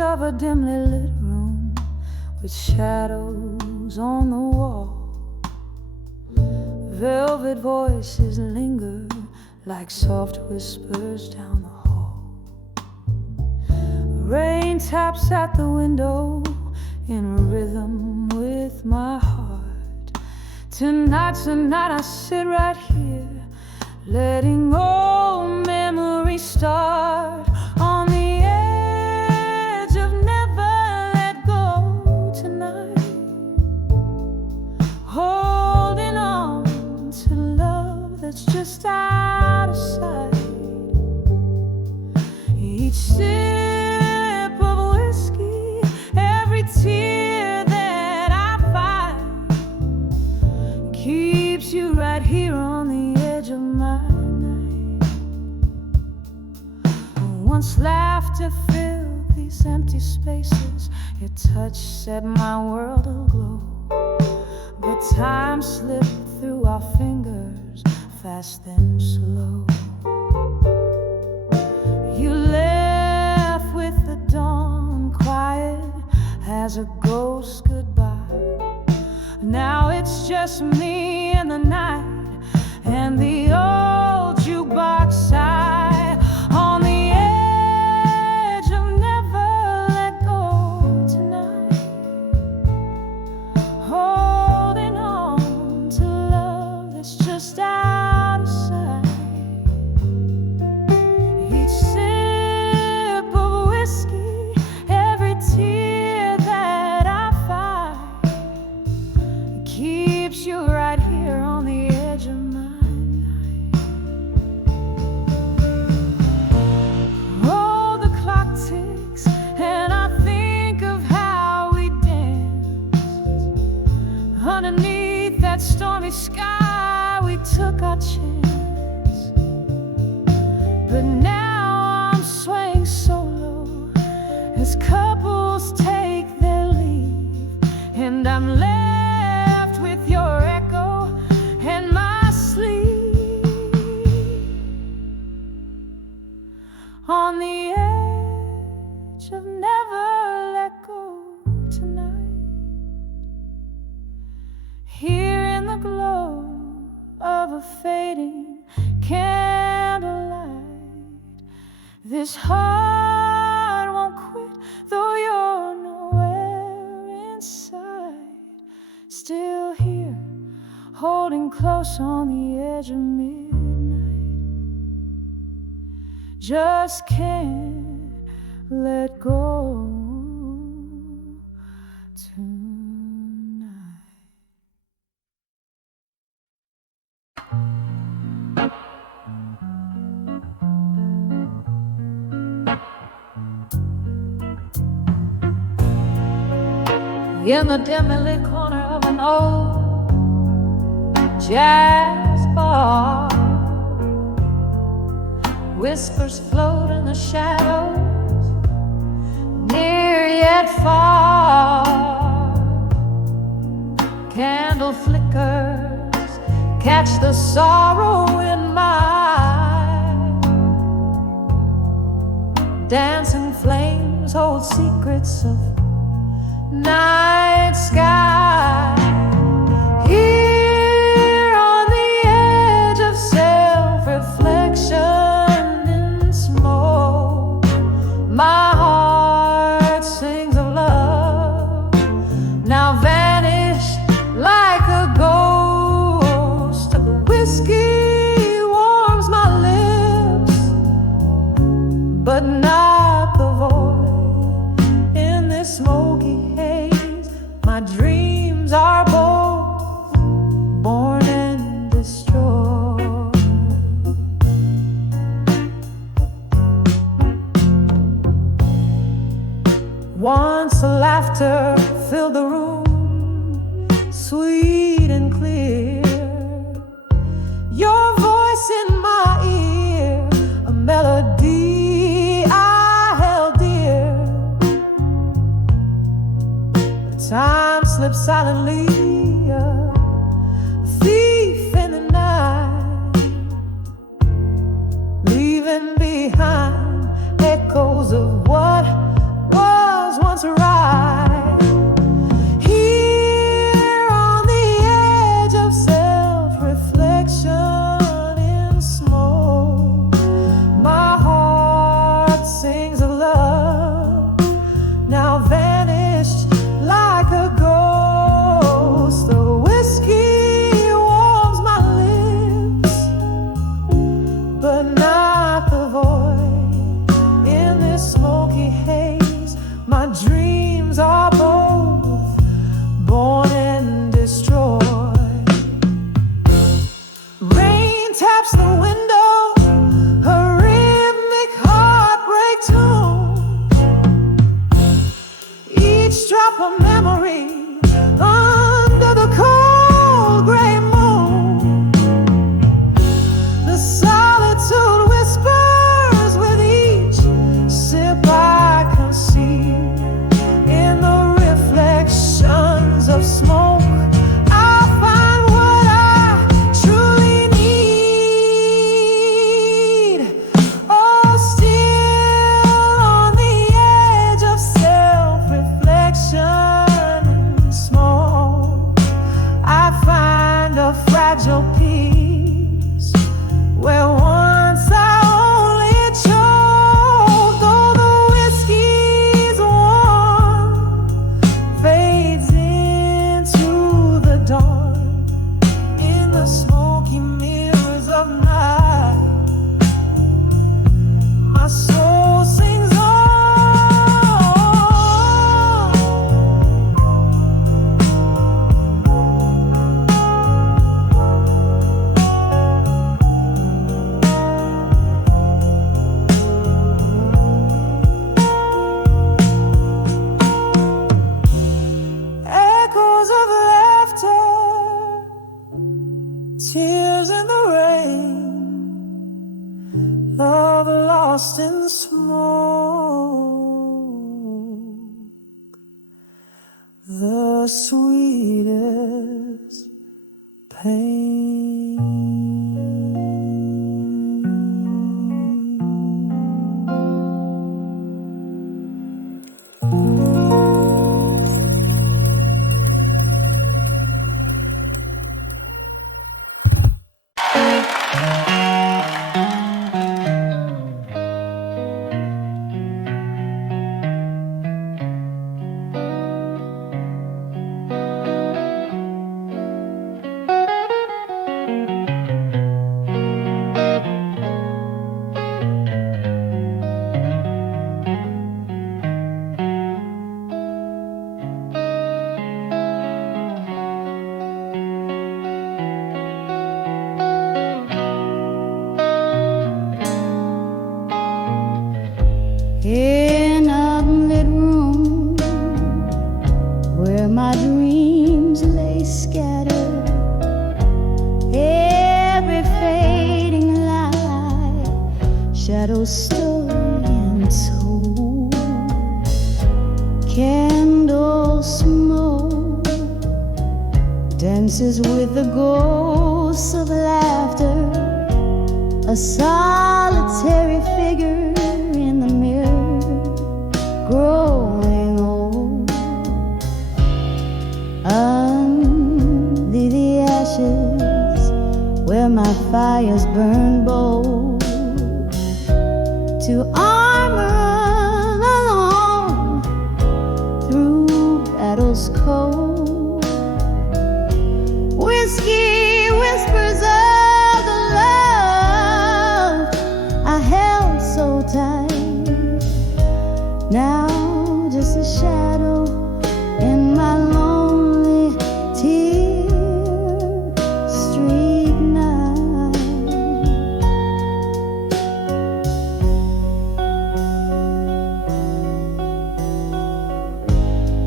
Of a dimly lit room with shadows on the wall, velvet voices linger like soft whispers down the hall. Rain taps at the window in rhythm with my heart. Tonight I sit right here, letting old memories start. On the edge of never let go tonight, holding on to love that's just out of sight. Each sip of whiskey, every tear that I find, keeps you right here on the edge of my Once laughter filled these empty spaces, your touch set my world aglow. But time slipped through our fingers, fast and slow. You left with the dawn, quiet as a ghost goodbye. Now it's just me and the night, and the old jukebox sigh. On the edge of never let go tonight, holding on to love that's just out of sight. Each sip of whiskey, every tear that I find, keeps you right here on the edge of my night. Oh, the clock ticks, and I think of how we danced underneath that stormy sky. We took our chance, but now I'm swaying solo as couples take their leave, and I'm left with your echo and my sleep. On the edge of never let go tonight, here in the glow of a fading candlelight. This heart won't quit, though you're nowhere inside. Still here, holding close on the edge of midnight. Just can't let go tonight. In the dimly lit corner of an old jazz bar, whispers float in the shadows, near yet far. Candle flickers catch the sorrow in my eye. Dancing flames hold secrets of night sky. Here on the edge of self-reflection in smoke, my heart sings of love, now vanished like a ghost. The whiskey warms my lips, but not the void in this smoky haze. My dreams are both born and destroyed. Once the laughter filled the room, sweet and clear. Your voice in my ear, a melody I held dear. Time slips silently, a thief in the night, leaving behind echoes of what was once right. Here on the edge of self-reflection in smoke, my heart sings of love, now vanished like a ghost. lost in smoke, the sweetest pain. In a lit room where my dreams lay scattered, every fading light, shadows story and told, candle smoke dances with the ghosts of laughter, a solitary figure in the mirror, growing old. Under the ashes where my fires burn bold, to armor alone through battles cold. Whiskey whispers of the love I held so tight, now just a shadow in my lonely tear street night.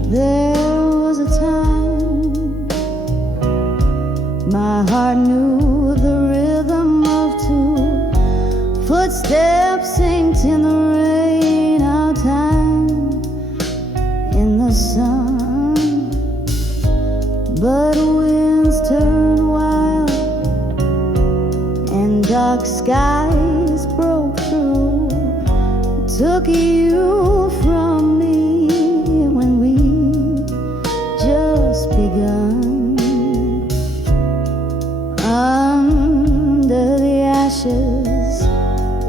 There was a time my heart knew the rhythm of two footsteps synced in the rain, our time in the sun. But winds turn wild and dark skies broke through, took you from me when we just begun. Under the ashes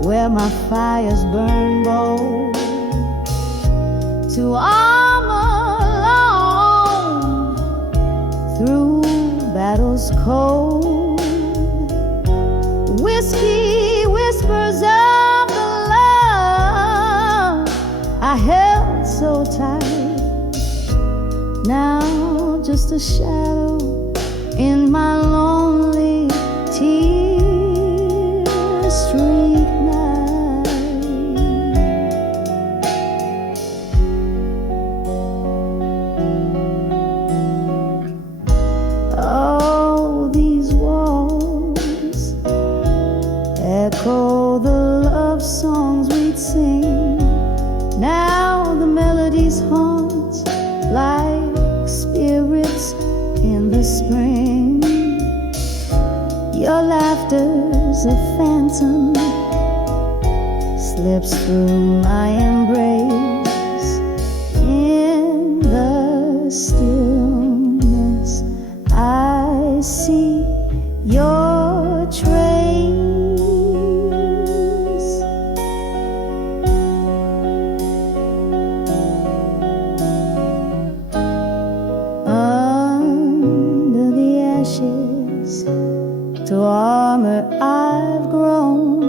where my fires burn bold, to armor alone through battles cold. Whiskey whispers of the love I held so tight, now just a shadow in my lonely tear street night. Oh, these walls echo the love songs we'd sing, now the melodies haunt like spirits in the spring. Your laughter's a phantom, slips through my embrace. In the stillness I see your trace. Under the ashes to armor I've grown,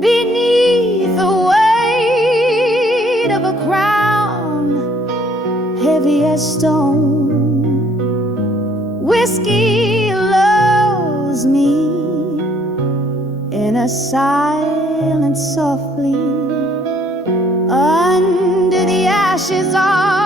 beneath the weight of a crown heavy as stone. Whiskey lulls me in a silence softly. Under the ashes are